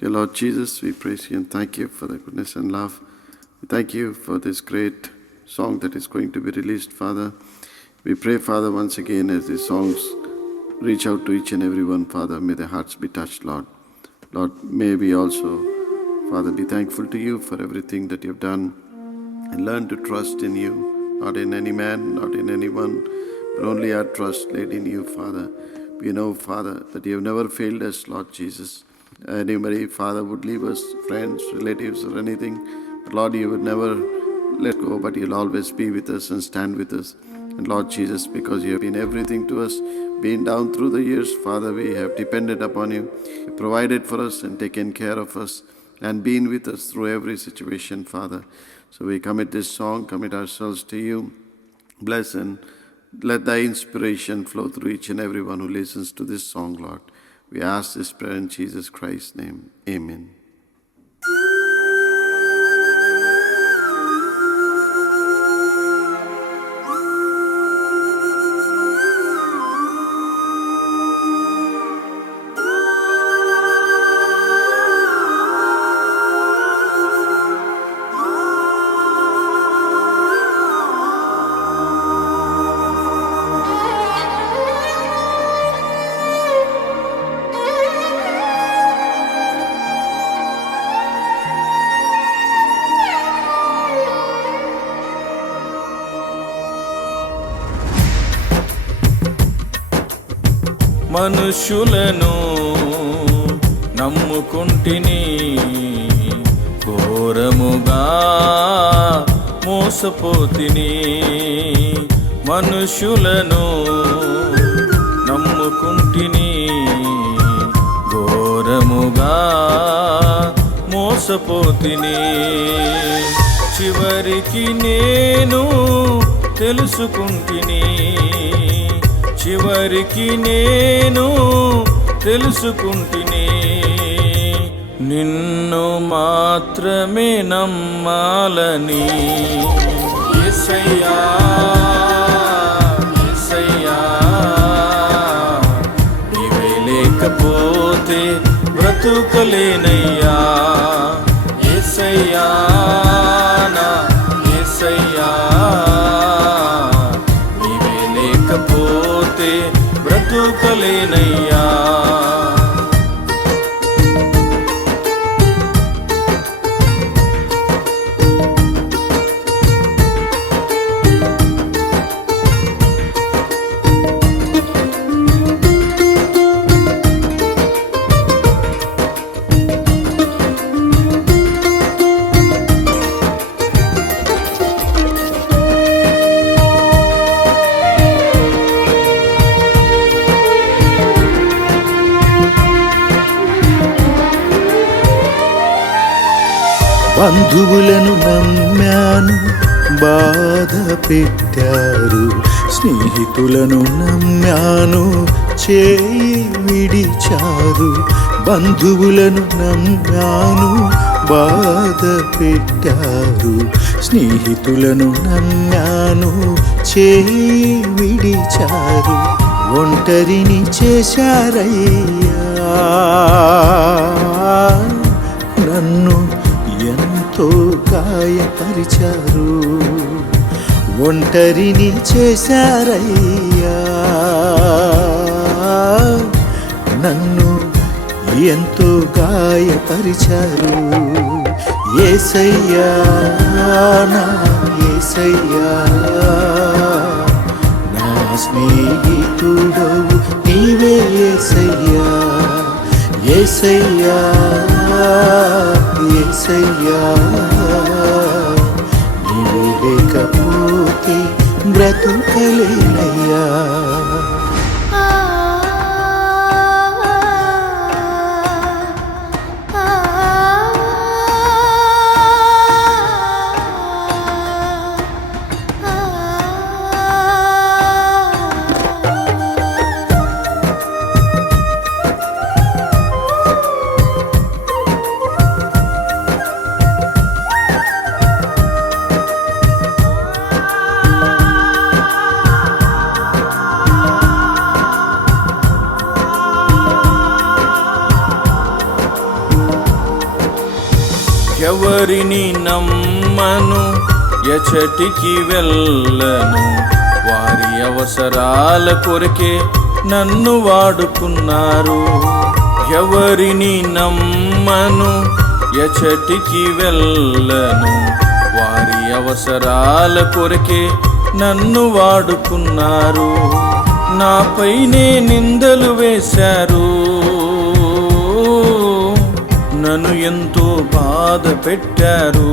Dear Lord Jesus, we praise you and thank you for the goodness and love. We thank you for this great song that is going to be released, Father. We pray, Father, once again as these songs reach out to each and every one, Father, may their hearts be touched, Lord. Lord, may we also, Father, be thankful to you for everything that you've done and learn to trust in you, not in any man, not in anyone, but only our trust laid in you, Father. We know, Father, that you have never failed us, Lord Jesus. Anybody, Father, would leave us, friends, relatives, or anything, but Lord, you would never let go, but you'll always be with us and stand with us. And Lord Jesus, because you have been everything to us, been down through the years, Father, we have depended upon you. You provided for us and taken care of us and been with us through every situation, Father. So we commit this song, commit ourselves to you. Bless and let thy inspiration flow through each and every one who listens to this song, Lord. We ask this prayer in Jesus Christ's name. Amen. మనుషులను నమ్ముకుంటిని, ఘోరముగా మోసపోతిని. మనుషులను నమ్ముకుంటిని, ఘోరముగా మోసపోతిని. చివరికి నేను తెలుసుకుంటిని, చివరికి నేను తెలుసుకుంటిని, నిన్ను మాత్రమే నమ్మాలని. యేసయ్యా యేసయ్యా, నీవే లేకపోతే బ్రతుకలేనయ్యా. యేసయ్యా నా యేసయ్యా, నీవే లేకపోతే బ్రతుకలేనయ్యా. బంధువులను నమ్మాను, బాధ పెట్టారు. స్నేహితులను నమ్మాను, చేయి విడిచారు. బంధువులను నమ్మాను, బాధ పెట్టారు. స్నేహితులను నమ్మాను, చేయి విడిచారు. ఒంటరిని చేశారయ్యా, నన్ను ఎంతో గాయపరిచారు. ఒంటరిని చేశారయ్యా, నన్ను ఎంతో గాయపరిచారు. యేసయ్యా నా యేసయ్యా, నా స్నేహితుడవు నీవే యేసయ్యా. యేసయ్యా యేసయ్యా, నీవే లేకపోతే బ్రతుకలేనయ్యా. ఎవరిని నమ్మను, ఎచటికి వెళ్ళను, వారి అవసరాల కొరకే నన్ను వాడుకున్నారు. ఎవరిని నమ్మను, ఎచటికి వెళ్ళను, వారి అవసరాల కొరకే నన్ను వాడుకున్నారు. నాపైనే నిందలు వేశారు, నన్ను ఎంతో బాధ పెట్టారు.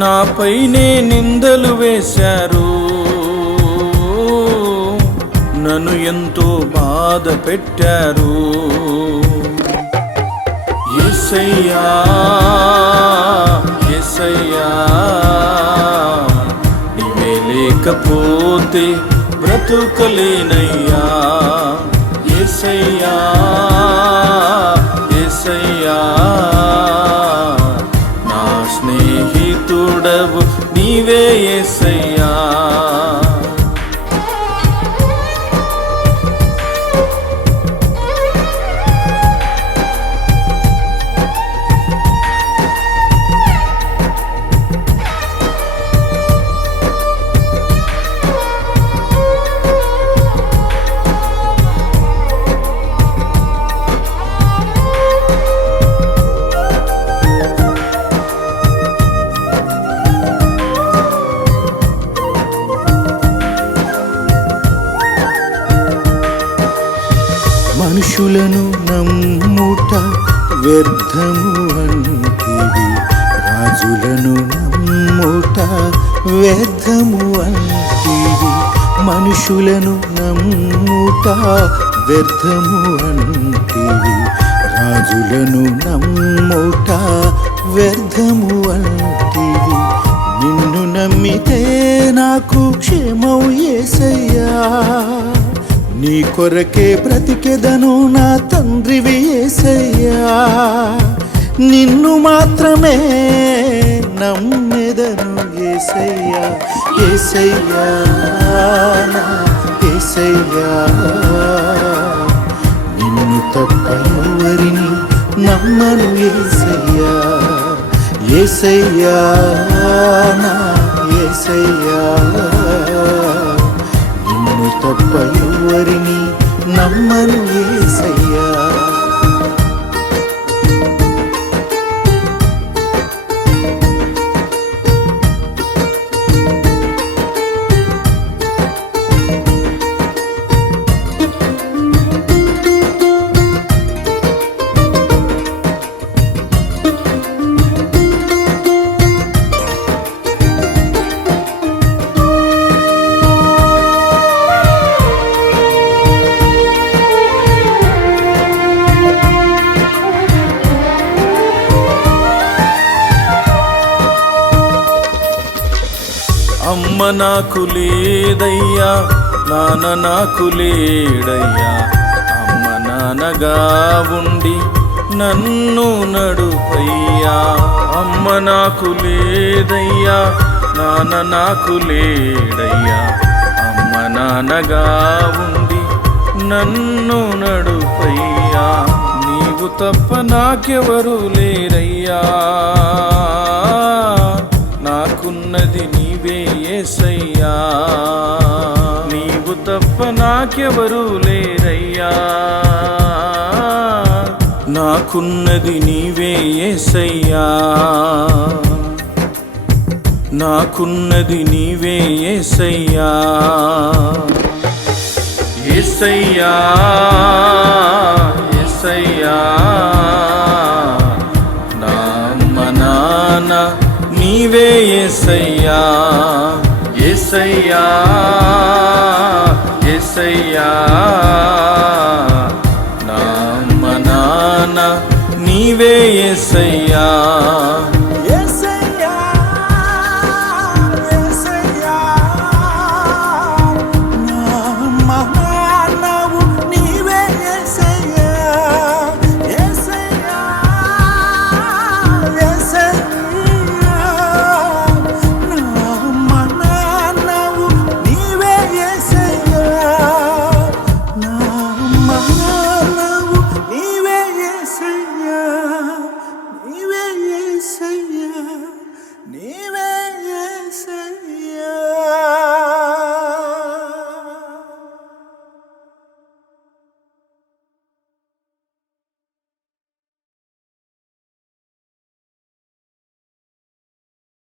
నాపైనే నిందలు వేశారు, నన్ను ఎంతో బాధ పెట్టారు. యేసయ్యా యేసయ్యా, నీవే లేకపోతే బ్రతుకలేనయ్యా. యేసయ్యా యేసయ్యా, నా స్నేహితుడవు నీవే యేసయ్యా. మనుషులను నమ్ముట వ్యర్థము అంటివి, రాజులను నమ్ముట వ్యర్థము అంటివి. మనుషులను నమ్ముట వ్యర్థము అంటివి, రాజులను నమ్ముట వ్యర్థము అంటివి. నిన్ను నమ్మితే నాకు క్షేమం యేసయ్యా, నీ కొరకే బ్రతికెదను నా తండ్రివి యేసయ్యా. నిన్ను మాత్రమే నమ్మెదను యేసయ్యా. యేసయ్యా నా యేసయ్యా, నిన్ను తప్ప ఎవరిని నమ్మను యేసయ్యా. యేసయ్యా నా యేసయ్యా, నిన్ను తప్ప ఎవరిని నమ్మను యేసయ్యా. అమ్మ నాకు లేదయ్యా, నాన్న నాకు లేడయ్యా. అమ్మ నాన్నగా ఉండి నన్ను నడుపయ్యా. అమ్మ నాకు లేదయ్యా, నాన్న నాకు లేడయ్యా. అమ్మ నాన్నగా ఉండి నన్ను నడుపయ్యా. నీవు తప్ప నాకెవరు లేరయ్యా, నాకున్నది నీవే యేసయ్యా. నీవు తప్ప నాకెవరు లేరయ్యా, నాకున్నది నీవే యేసయ్యా. నాకున్నది నీవే యేసయ్యా. యేసయ్యా యేసయ్యా, నా అమ్మ నాన్న నీవే యేసయ్యా. యేసయ్యా యేసయ్యా, నా అమ్మ నాన్న నీవే యేసయ్యా.